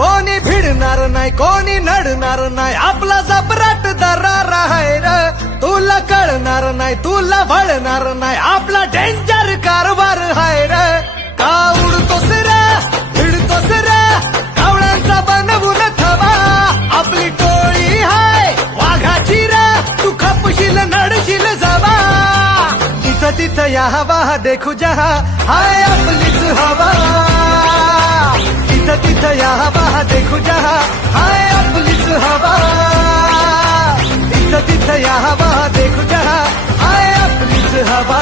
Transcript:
कोणी भिडणार नाही कोणी नडणार नाही आपला जबराट दरार आहे र तुला कळणार नाही तुला वळणार नाही आपला डेंजर कारभार आहे र का उडतोस रे भिडतोस रे कावळ्यांचा बनवून थवा आपली टोळी हाय वाघाची रे तू खपशील नडशील जवा इथं तिथं या हवा देखू जहा हाय आपलीच हवा इथं तिथं या हवा देखू जहा हाय आपलीच हवा इथं तिथं या हवा देखू जहा हाय आपलीच हवा